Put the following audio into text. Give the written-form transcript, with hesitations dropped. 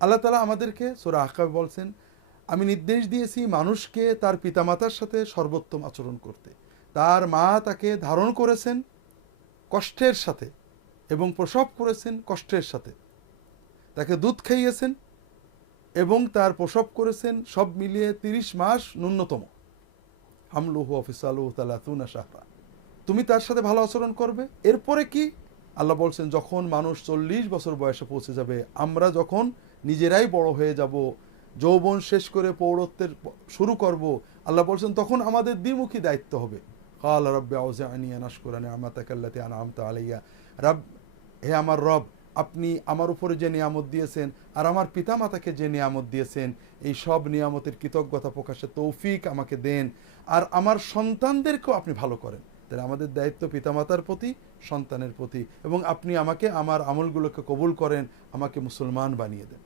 আল্লাহ তাআলা আমাদেরকে সূরা আহকাফে বলছেন, আমি নির্দেশ দিয়েছি মানুষকে তার পিতামাতার সাথে সর্বোত্তম আচরণ করতে। তার মা তাকে ধারণ করেছেন কষ্টের সাথে এবং প্রসব করেছেন কষ্টের সাথে, তাকে দুধ খাইয়েছেন এবং তার প্রসব করেছেন, সব মিলিয়ে 30 মাস ন্যূনতম। হামলুহু ওয়া ফিসালুহু 30 শাহরা। তুমি তার সাথে ভালো আচরণ করবে। এরপরে কি আল্লাহ বলছেন, যখন মানুষ 40 বছর বয়সে পৌঁছে যাবে, আমরা যখন নিজেরাই বড় হয়ে যাব, যৌবন শেষ করে প্রৌঢ়ত্বের শুরু করব, আল্লাহ বলছেন তখন আমাদের দ্বিমুখী দায়িত্ব হবে। কাল রব্বি আউজি'নি আন আশকুরা নি'মাতাকা আল্লাতী আন'আমতা আলাইয়া। রব, হে আমার রব, আপনি আমার উপরে যে নিয়ামত দিয়েছেন আর আমার পিতামাতাকে যে নিয়ামত দিয়েছেন, এই সব নিয়ামতের কৃতজ্ঞতা প্রকাশের তৌফিক আমাকে দেন, আর আমার সন্তানদেরকেও আপনি ভালো করেন। তাহলে আমাদের দায়িত্ব পিতামাতার প্রতি, সন্তানের প্রতি, এবং আপনি আমাকে আমার আমলগুলোকে কবুল করেন, আমাকে মুসলমান বানিয়ে দেন।